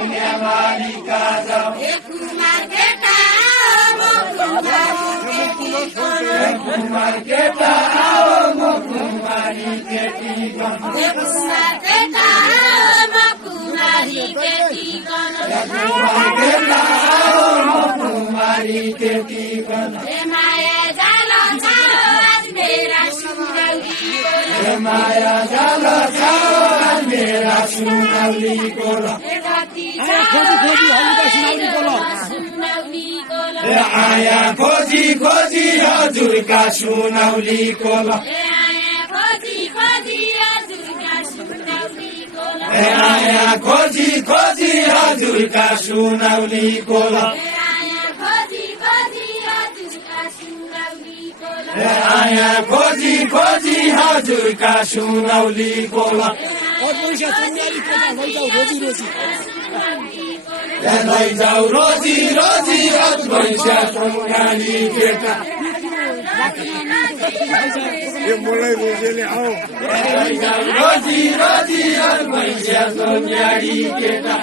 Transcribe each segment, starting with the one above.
कन्यामालिका जाऊ कुमार केटा म कुमारी कुमार केटा आओ म कुमारी केटी बन कुमार केटा म कुमारी केटी बन कुमार केटा आओ म कुमारी केटी बन माया जाल छ आज मेरा सुनौली माया जाल छ आज मेरा सुनौली कोल आया खोजी खोजी हजुरका सुनौली कोल आया खोजी खोजी हजुरका सुनौली कोल आया खोजी खोजी हजुरका सुनौली कोल लैजाऊ रोजी रोजी भैँसा सुनाली केटा मलाई रोजेले आऊ लैजाऊ रोजी रोजी भैँसा सुनाली केटा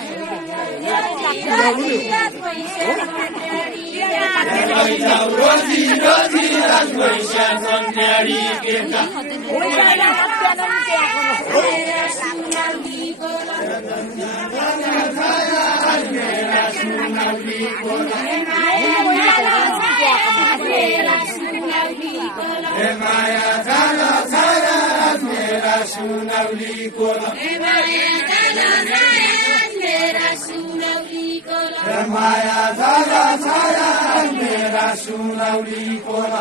लैजाऊ रोजी रोजी भैँसा सुनाली केटा माया जाल छाया मेरा सुनौली कोल माया जाल छाया मेरा सुनौली कोल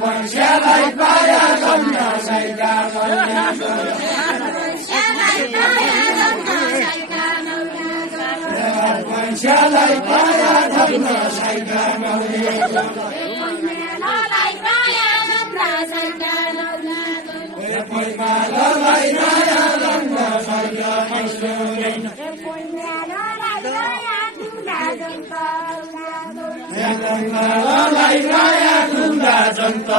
मैँस्यालाई पाया गन्न साइका मैँस्यालाई पाया गन्न साइका मैनालाई माया गन्न साइका